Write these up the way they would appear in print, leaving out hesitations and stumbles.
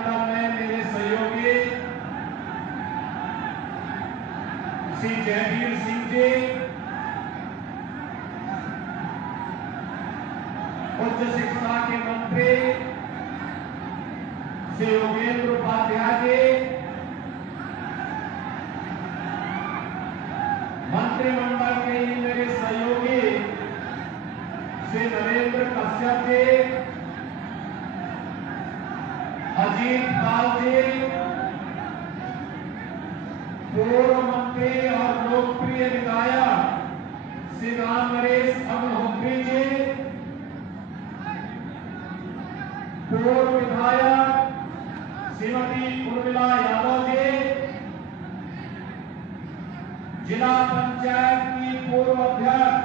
मंडल में मेरे सहयोगी श्री जयवीर सिंह जी, उच्च शिक्षा के मंत्री श्री योगेंद्र उपाध्याय जी, मंत्रिमंडल के ही मेरे सहयोगी श्री नरेंद्र कश्यप जी, अजीत पाल जी, पूर्व मंत्री और लोकप्रिय विधायक श्री राम नरेश अग्निहोत्री जी, पूर्व विधायक श्रीमती उर्मिला यादव जी, जिला पंचायत की पूर्व अध्यक्ष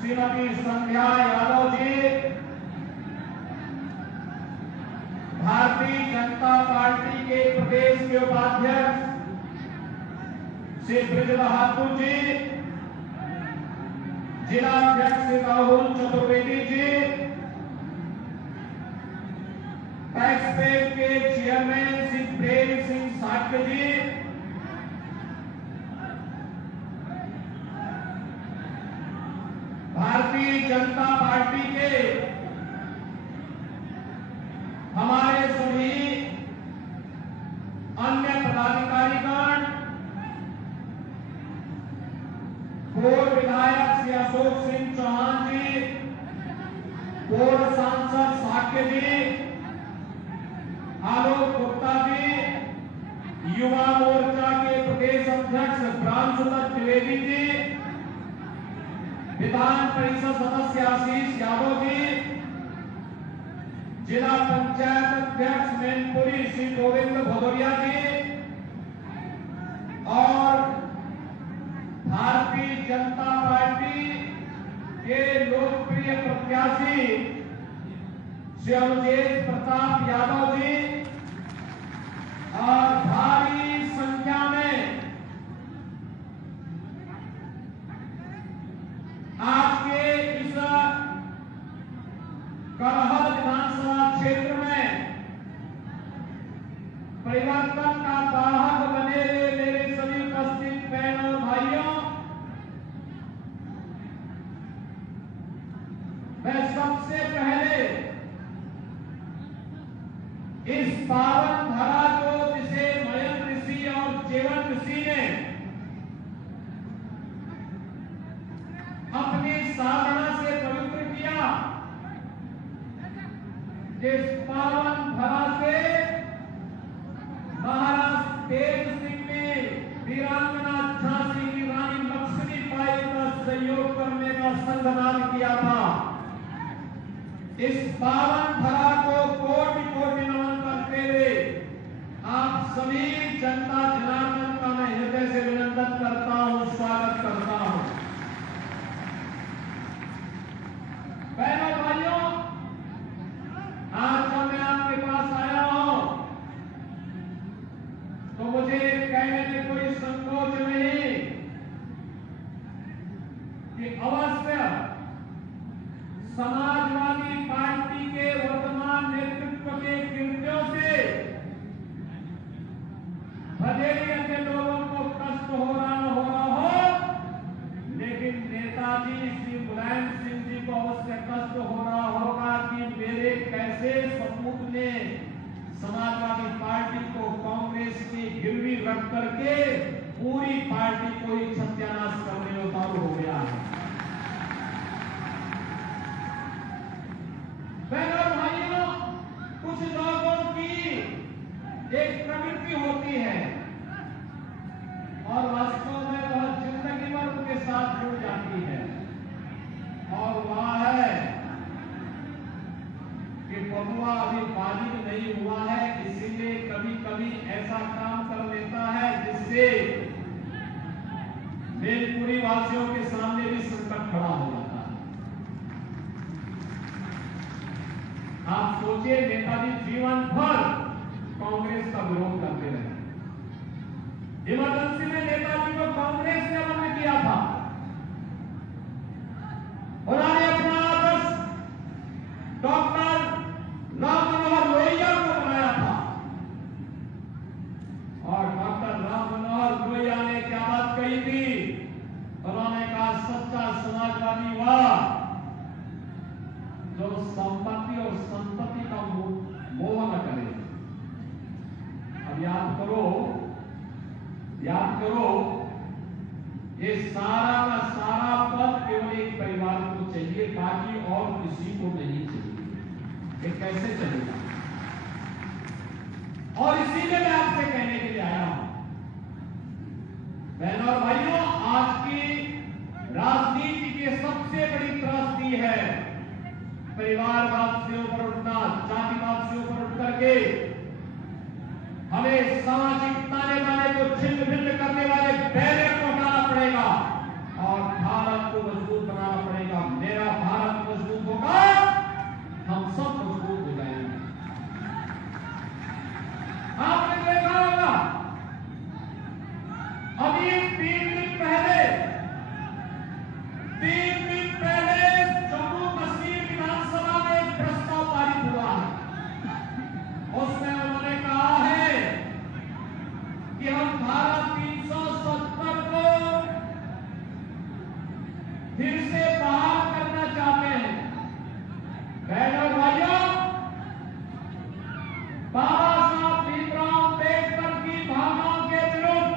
श्रीमती संध्या यादव जी, भारतीय जनता पार्टी के प्रदेश के उपाध्यक्ष श्री ब्रज बहादुर जी, जिला अध्यक्ष श्री राहुल चतुर्वेदी जी, पैक्सपेट के चेयरमैन श्री प्रेम सिंह साक्य जी, भारतीय जनता पार्टी के हमारे सभी अन्य पदाधिकारीगण, पूर्व विधायक श्री अशोक सिंह चौहान जी, पूर्व सांसद साक्य जी, आलोक गुप्ता जी, युवा मोर्चा के प्रदेश अध्यक्ष ब्रांशुदत्त द्विवेदी जी, विधान परिषद सदस्य आशीष यादव जी, जिला पंचायत अध्यक्ष मैनपुरी श्री गोविंद भदौरिया जी और भारतीय जनता पार्टी के लोकप्रिय प्रत्याशी श्री अभिजीत प्रताप यादव जी और भारी संख्या में आज के इस करहल विधानसभा क्षेत्र में परिवर्तन का वाहक बने हुए मेरे सभी उपस्थित बहनों और भाइयों, मैं सबसे पहले इस पावन धरा को जिसे मयंक ऋषि और जीवन ऋषि ने अपनी साधना से पवित्र किया, जिस पावन धरा से महाराज तेज सिंह ने वीरांगना झांसी की रानी लक्ष्मीबाई का सहयोग करने का संकल्प किया था। इस पावन धरा को कोटि कोटि नमन करते हुए आप सभी जनता जनार्दन का मैं हृदय से अभिनंदन करता हूं, स्वागत करता हूं। बहनों भाइयों, आज जब मैं आपके पास आया हूं तो मुझे कहने में कोई संकोच नहीं कि अवश्य समाजवादी पार्टी के वर्तमान नेतृत्व के कृत्यों से भले के लोगों को कष्ट हो रहा न हो रहा हो, लेकिन नेताजी श्री मुलायम सिंह जी को अवश्य कष्ट हो रहा होगा कि मेरे कैसे सपूत ने समाजवादी पार्टी को कांग्रेस की गिरवी रख करके पूरी पार्टी को ही सत्यानाश करने में उतारू हो गया है। बहनों भाइयों, कुछ लोगों की एक प्रवृत्ति होती है और वास्तव में वह जिंदगी भर उनके साथ जुड़ जाती है, और वह है कि बबुआ अभी बालिग नहीं हुआ है, इसीलिए कभी कभी ऐसा काम कर लेता है जिससे मेलपुरी वासियों के सामने भी संकट खड़ा हो जाता है। आप सोचिए, नेताजी जीवन भर कांग्रेस का विरोध करते रहे। इमरजेंसी में नेताजी को कांग्रेस ने बंद किया था, उन्होंने अपना आदर्श डॉक्टर राम मनोहर लोहिया को बनाया था। याद करो, ये सारा का सारा पद केवल एक परिवार को चाहिए, बाकी और किसी को नहीं चाहिए। ये कैसे चलेगा? और इसीलिए मैं आपसे कहने के लिए आया हूं, बहनों और भाइयों, आज की राजनीति की सबसे बड़ी त्रासदी है परिवारवाद से ऊपर उठना, जातिवाद से ऊपर उठ करके हमें सामाजिक ताने बाने को छिन्न भिन्न करने वाले बैरियर को हटाना पड़ेगा और भारत को मजबूत बनाना पड़ेगा। मेरा भारत मजबूत होगा, हम सब मजबूत हो जाएंगे। आपने देखा होगा, अभी 3 दिन पहले जम्मू कश्मीर विधानसभा में एक प्रस्ताव पारित हुआ है। उसमें उन्होंने कहा है कि हम धारा 370 को फिर से बहाल करना चाहते हैं। बहनों और भाइयों, बाबा साहब भीमराव अम्बेडकर की भावनाओं के विरुद्ध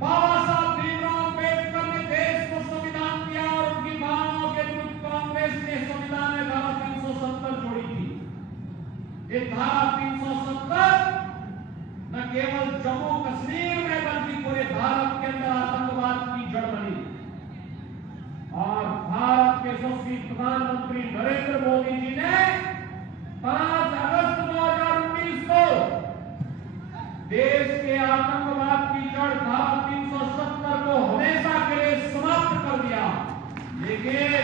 बाबा साहब भीमराव अम्बेडकर ने देश को संविधान दिया और उनकी भावनाओं के विरुद्ध कांग्रेस ने संविधान में धारा 370 जोड़ी थी। ये धारा 370 न केवल जम्मू कश्मीर में बल्कि पूरे भारत के अंदर आतंकवाद की जड़ बनी और भारत के यशस्वी प्रधानमंत्री नरेंद्र मोदी जी ने 5 अगस्त 2019 को देश के आतंकवाद की जड़ धारा 370 को हमेशा के लिए समाप्त कर दिया। लेकिन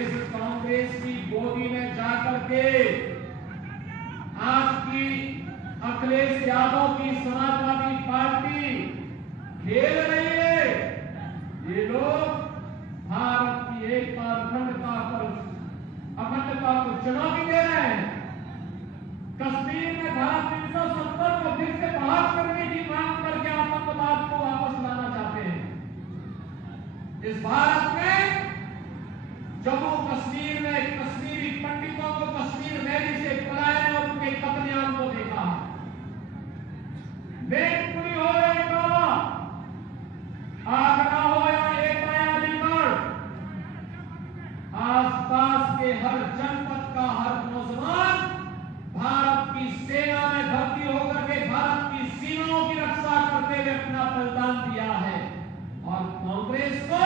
इस कांग्रेस की गोदी में जाकर के आज की अखिलेश यादव की समाजवादी पार्टी खेल रही है। ये लोग भारत की एकता अखंडता को चुनौती दे रहे हैं। कश्मीर में धारा 370 को फिर से बहाल करने की मांग करके आतंकवाद को वापस लाना चाहते हैं। इस भारत में जम्मू कश्मीर में कश्मीरी पंडितों को कश्मीर वैली से पलायन और उनके कत्लेआम को देखा है। मेघपुरी हो या इटावा, आगरा हो या एटा या अलीगढ़, आसपास के हर जनपद का हर नौजवान भारत की सेना में भर्ती होकर के भारत की सीमाओं की रक्षा करते हुए अपना बलिदान दिया है। और कांग्रेस को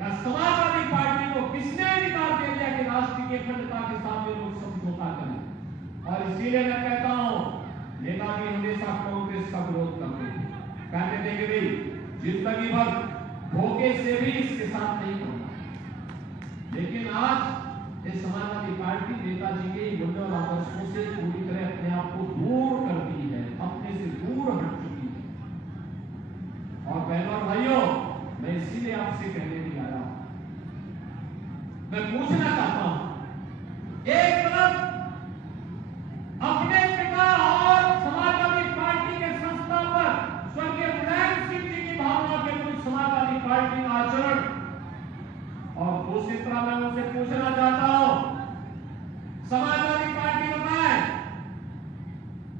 या समाजवादी पार्टी को किसने अधिकार दे दिया कि राष्ट्र की अखंडता के साथ लोग समझौता करें? और इसीलिए मैं कहता हूं, नेताजी हमेशा कांग्रेस का विरोध करते थे, कहते थे कि भाई जिंदगी भर धोखे से भी इसके साथ नहीं करना। लेकिन आज ये समाजवादी पार्टी नेताजी के मूल्यों और आदर्शों से पूरी तरह अपने आप को दूर कर दी है, अपने से दूर हट चुकी है। और बहनों और भाइयों, मैं इसीलिए आपसे कहने के लिए आया हूं, मैं पूछना चाहता हूं, एक तरफ अपने पिता और समाजवादी पार्टी के संस्थापक स्वर्गीय मुलायम सिंह जी की भावना के विरुद्ध समाजवादी पार्टी का आचरण, और दूसरी तरफ मैं उनसे पूछना चाहता हूं, समाजवादी पार्टी बताए,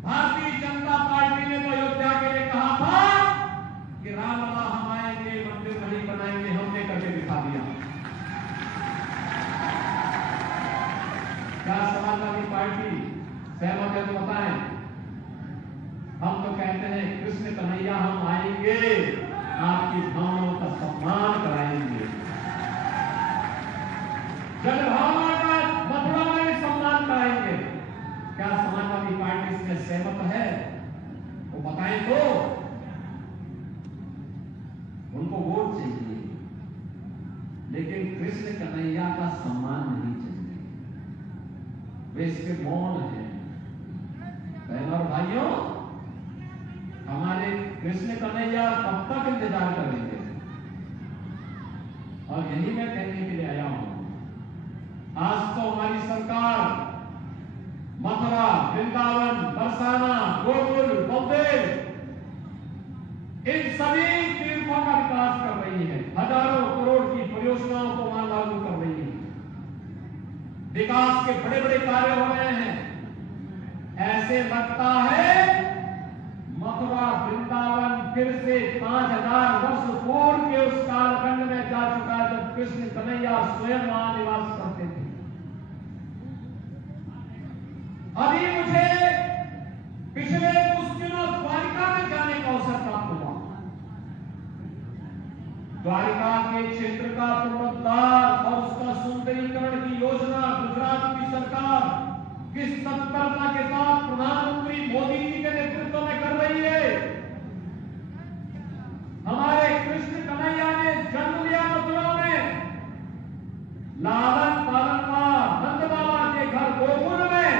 भारतीय जनता पार्टी ने तो अयोध्या के लिए कहा था कि रामलला हम आएंगे, मंदिर नहीं बनाएंगे, हमने करके दिखा दिया। क्या समाजवादी पार्टी सहमत है? तो बताएं। हम तो कहते हैं कृष्ण कन्हैया हम आएंगे, आपकी भावनाओं का सम्मान कराएंगे, जनभावना का मथुरा में सम्मान कराएंगे। क्या समाजवादी पार्टी इसमें सहमत है? वो बताएं तो। उनको वोट चाहिए, लेकिन कृष्ण कन्हैया का सम्मान नहीं चाहिए, वे इसके मौन है। बहनों और भाइयों, हमारे कृष्ण कन्हैया कब तक इंतजार करेंगे? और यही मैं कहने के लिए आया हूं, आज तो हमारी सरकार मथुरा, वृंदावन, बरसाना, गोकुल, बम्बे, इन सभी तीर्थों का विकास कर रही है। हजारों करोड़ की परियोजनाओं को वहां लागू कर रही है। विकास के बड़े बड़े कार्य हो रहे हैं। ऐसे लगता है फिर से 5000 वर्ष पूर्व के उस कालखंड में जा चुका है जब कृष्ण कन्हैया स्वयं वहां निवास करते थे। अभी मुझे पिछले कुछ दिनों द्वारिका में जाने का अवसर प्राप्त हुआ। द्वारिका के क्षेत्र का पुनरुद्धार और उसका सुंदरीकरण की योजना गुजरात की सरकार किस तत्परता के साथ प्रधानमंत्री मोदी जी के नेतृत्व में कर रही है। हमारे कृष्ण कन्हैया ने जन्म लिया मथुरा में, लालन पालन का नंद बाबा के घर गोकुल में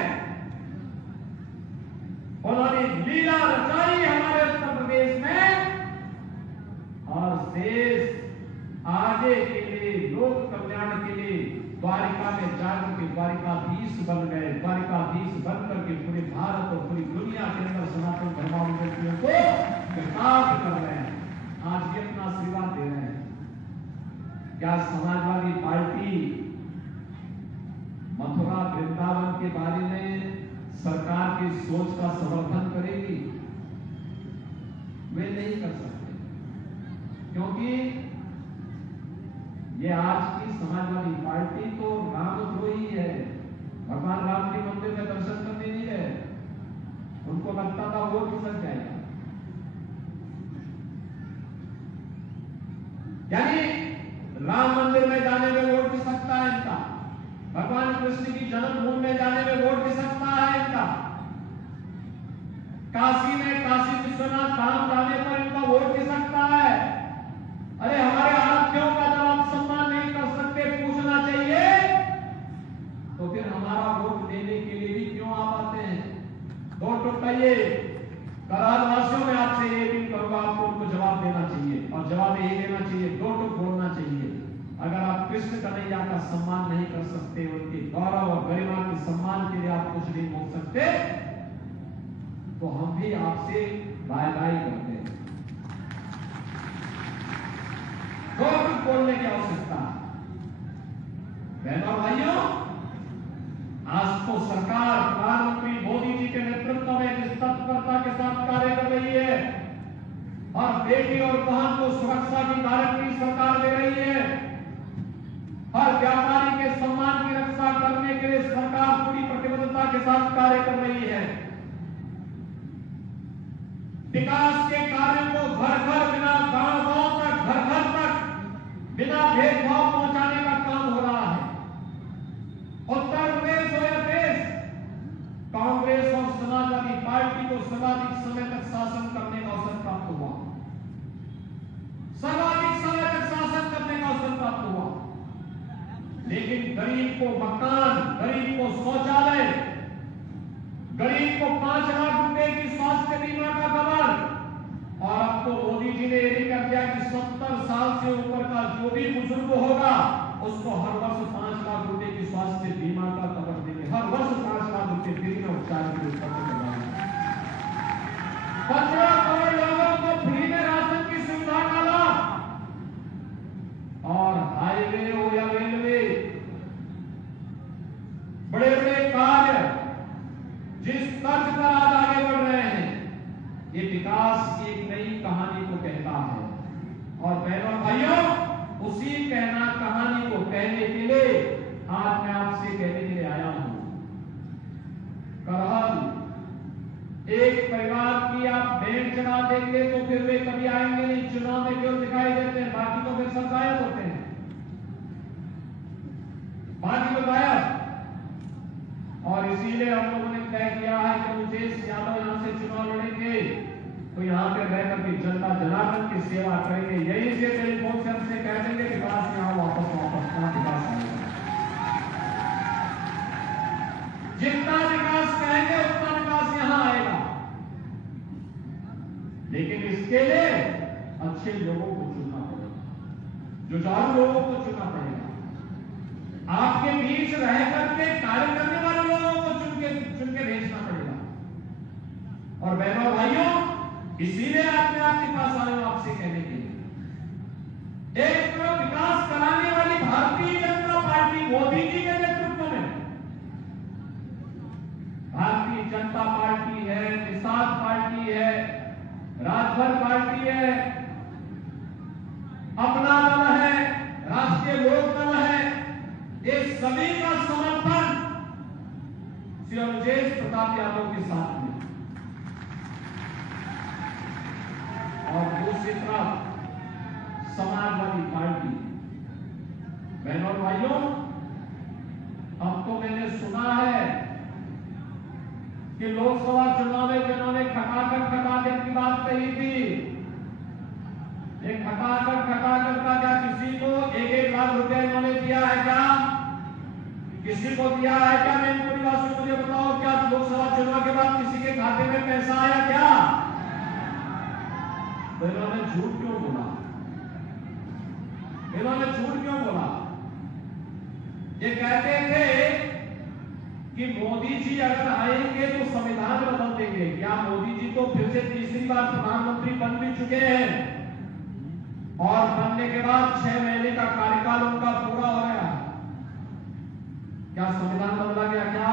उन्होंने लीला रचाई हमारे उत्तर प्रदेश में, और शेष आगे के लिए लोक कल्याण के लिए द्वारिका में जाकर के द्वारिकाधीश बन गए। द्वारिकाधीश बन करके पूरे भारत और पूरी दुनिया के अंदर सनातन धर्मावलंबियों को विकास कर रहे हैं। आज भी अपना आशीर्वाद दे रहे हैं। क्या समाजवादी पार्टी मथुरा वृंदावन के बारे में सरकार की सोच का समर्थन करेगी? वे नहीं कर सकते, क्योंकि ये आज की समाजवादी पार्टी तो रामद्रोही है। भगवान राम के मंदिर में दर्शन करने नहीं गए, उनको लगता था वो खिसक जाएगा। यानी राम मंदिर में जाने में वोट खिसकता है इनका, भगवान कृष्ण की जन्मभूमि में जाने में वोट खिसकता है इनका, काशी में काशी विश्वनाथ धाम जाने पर इनका वोट खिसकता है। अरे हमारे आराध्यों का जब आप सम्मान नहीं कर सकते, पूछना चाहिए तो फिर हमारा वोट देने के लिए भी क्यों आप आते हैं? वोट उठाइए। करारवासियों में आपसे ये भी करूंगा, आपको उनको जवाब देना चाहिए, और जवाब यही देना चाहिए, दो टुक बोलना चाहिए। अगर आप कृष्ण कन्हैया का सम्मान नहीं कर सकते, उनके गौरव और गरिमा के सम्मान के लिए आप कुछ नहीं बोल सकते, तो हम भी आपसे बाय बाय करते हैं। दो टुक बोलने की आवश्यकता है। बहनों भाइयों, आज तो सरकार प्रधानमंत्री मोदी जी के नेतृत्व में जिस तत्परता के साथ कार्य कर रही है, और बेटी और बहन को सुरक्षा की गारंटी सरकार दे रही है, हर व्यापारी के सम्मान की रक्षा करने के लिए सरकार पूरी प्रतिबद्धता के साथ कार्य कर रही है। विकास के कार्यों को घर घर, बिना गांव-गांव तक, घर घर तक बिना भेदभाव पहुंचाने का काम हो रहा है। उत्तर प्रदेश हो या देश, कांग्रेस और समाजवादी पार्टी को सर्वाधिक समय तक शासन करने का अवसर प्राप्त हुआ, सर्वाधिक समय तक शासन करने का अवसर प्राप्त हुआ। लेकिन गरीब को मकान, गरीब को शौचालय, गरीब को 5 लाख रुपए की स्वास्थ्य बीमा का कवर, और अब तो मोदी जी ने यह कर दिया कि 70 साल से ऊपर का जो भी बुजुर्ग होगा उसको हर वर्ष 5 लाख रुपए की स्वास्थ्य बीमा का कवर देंगे। हर वर्ष 5 लाख रुपए फ्री में उपचार के लिए खर्च करवाएंगे। 15 करोड़ लोगों को फ्री में राशन की सुविधा का लाभ, और हाईवे हो या रेलवे, बड़े बड़े कार्य जिस तर्ज पर आज आगे बढ़ रहे हैं, ये विकास की एक नई कहानी को कहता है। और बहनों भाइयों, उसी कहना कहानी को कहने के लिए आज मैं आपसे कहने के लिए आया हूं। करहल एक परिवार की आप बैंक चला देंगे तो फिर वे कभी आएंगे नहीं, चुनाव में क्यों दिखाई देते हैं, बाकी तो फिर सब गायब होते हैं, बाकी तो गायब। और इसीलिए हम लोगों ने तय किया है कि मुकेश यादव यहां से चुनाव लड़ेंगे तो यहां पे रहकर के जनता जनार्दन की सेवा करेंगे। यही से टेलीफोन से हमसे कह देंगे विकास यहां वापस कहां विकास आएगा। जितना विकास कहेंगे उतना विकास यहां आएगा, लेकिन इसके लिए अच्छे लोगों को चुनना पड़ेगा, जुझारू लोगों को चुनना पड़ेगा, आपके बीच रह करके कार्य करने वाले लोगों को चुन के भेजना पड़ेगा। और बहनों भाइयों, इसीलिए आपने आपके पास आए आपसे कहने के लिए, एक तरफ विकास कराने वाली भारतीय जनता पार्टी मोदी जी के नेतृत्व में, भारतीय जनता पार्टी है, निषाद पार्टी है, राजभर पार्टी है, अपना दल है, राष्ट्रीय लोक दल है, ये सभी का समर्थन श्री अनुजेश प्रताप यादव के साथ में। और दूसरी तरफ समाजवादी पार्टी। बहनों और भाइयों, अब तो मैंने सुना है कि लोकसभा चुनाव में जिन्होंने खटाखट की बात कही थी, ये खटाखट का क्या किसी को 1-1 लाख रुपया इन्होंने दिया है क्या? किसी को दिया है क्या? मैं पूरी बात से मुझे बताओ, क्या लोकसभा चुनाव के बाद किसी के खाते में पैसा आया क्या? तो इन्होंने झूठ क्यों बोला? इन्होंने झूठ क्यों बोला? ये कहते थे कि मोदी जी अगर आएंगे तो संविधान बदल देंगे। क्या मोदी जी तो फिर से तीसरी बार प्रधानमंत्री बन भी चुके हैं और बनने के बाद 6 महीने का कार्यकाल उनका पूरा हो गया। क्या संविधान बदला गया?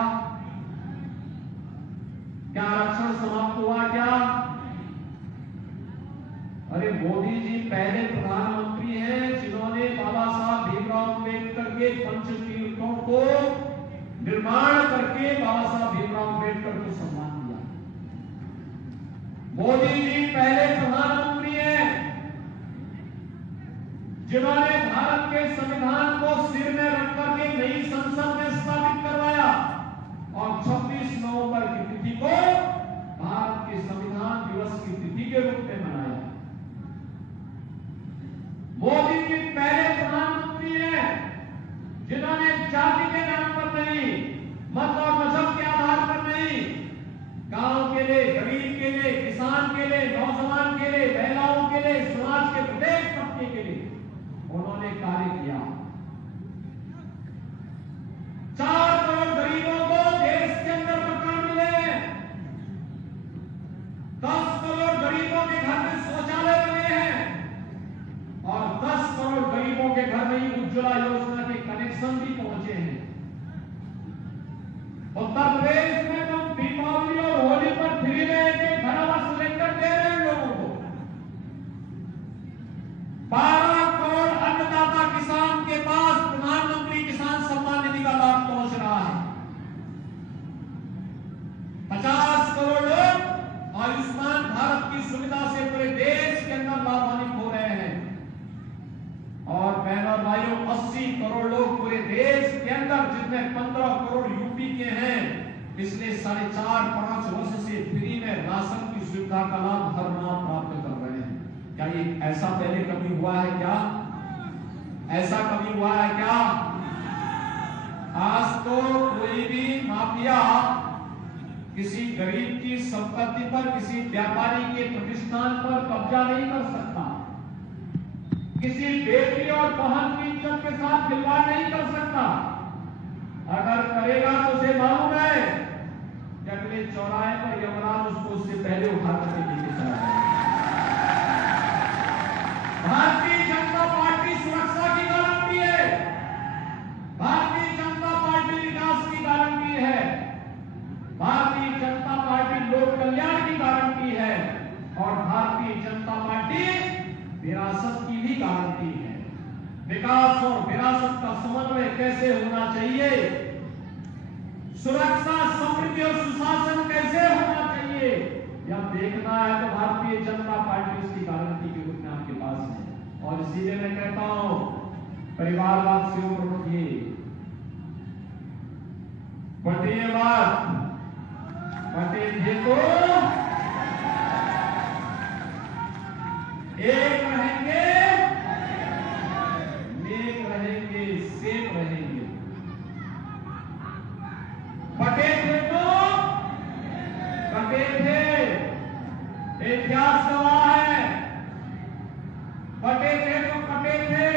क्या आरक्षण समाप्त हुआ? क्या? अरे मोदी जी पहले प्रधानमंत्री हैं जिन्होंने बाबा साहब भीमराव अम्बेडकर के पंचतीर्थों को निर्माण करके बाबा साहब भीमराव अम्बेडकर को सम्मान दिया। मोदी जी पहले प्रधानमंत्री हैं जिन्होंने भारत के संविधान को सिर में रख करके नई संसद में स्थापित करवाया और 26 नवंबर की तिथि को भारत के संविधान दिवस की तिथि के रूप में मनाया। मोदी जी पहले प्रधानमंत्री हैं जिन्होंने जाति के नाम पर नहीं, मत और मजहब के आधार पर नहीं, गांव के लिए, गरीब के लिए, किसान के लिए, नौजवान के लिए, महिलाओं के लिए, समाज के प्रत्येक तबके के लिए उन्होंने कार्य किया। 4 करोड़ गरीबों को देश के अंदर मकान मिले, 10 करोड़ गरीबों के घर में शौचालय बने हैं और 10 करोड़ गरीबों के घर में उज्ज्वला योजना के कनेक्शन भी पहुंचे हैं। उत्तर प्रदेश में तो दीपावली और होली पर फ्री में एक घड़ा सिलेंडर दे रहे हैं लोगों को। 12 करोड़ अन्नदाता किसान के पास प्रधानमंत्री किसान सम्मान निधि का लाभ पहुंच रहा है। 50 करोड़ लोग आयुष्मान भारत की सुविधा से पूरे देश के अंदर लाभान्वित हो रहे हैं और बहनों और भाइयों 80 करोड़ लोग पूरे देश के अंदर, जिसमें 15 करोड़ यूपी के हैं, पिछले 4.5-5 वर्ष से फ्री में राशन की सुविधा का लाभ हर माह प्राप्त कर रहे हैं। क्या ये ऐसा पहले कभी हुआ है क्या? ऐसा कभी हुआ है क्या? आज तो कोई भी माफिया किसी गरीब की संपत्ति पर, किसी व्यापारी के प्रतिष्ठान पर कब्जा नहीं कर सकता, किसी बेटी और बहन की इज्जत के साथ खिलवाड़ नहीं कर सकता। अगर करेगा तो उसे मालूम है कि अगले चौराहे पर यमराज उसको उससे पहले उठा करके लेके चला जाएगा। भारतीय जनता पार्टी सुरक्षा की गारंटी है, भारतीय जनता पार्टी विकास की गारंटी है, भारतीय जनता पार्टी लोक कल्याण की गारंटी है और भारतीय जनता पार्टी विरासत की भी गारंटी है। विकास और विरासत का समन्वय कैसे होना चाहिए, सुरक्षा, समृद्धि और सुशासन कैसे होना चाहिए, यह देखना है तो भारतीय जनता पार्टी उसकी गारंटी के रूप में आपके पास है। और इसीलिए मैं कहता हूं, परिवारवाद से ऊपर उठिए, बढ़िए बात पटेल जी को एक रहेंगे, नेक रहेंगे, सेफ रहेंगे। पटेल थे तो पटेल थे, इतिहास गवाह है। पटेल थे तो पटेल थे।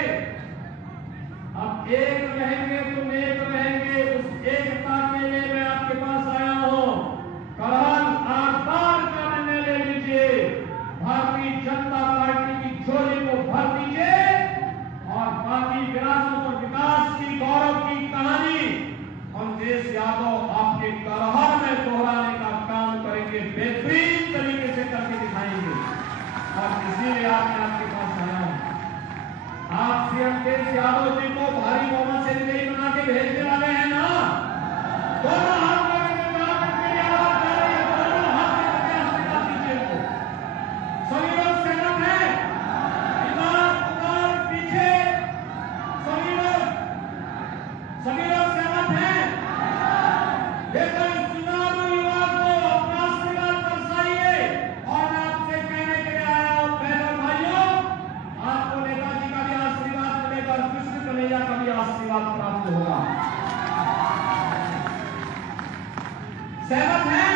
अब एक रहेंगे तो नेक रहेंगे। उस एकता के लिए मैं आपके पास आया हूं। कल आर पार का निर्णय ले लीजिए, भारतीय जनता पार्टी की झोली को भर दीजिए और बाकी विरासत और विकास की गौरव की कहानी अनुजेश यादव आपके करहर में दोहराने का काम करेंगे, बेहतरीन तरीके से करके दिखाएंगे। सहमत हैं?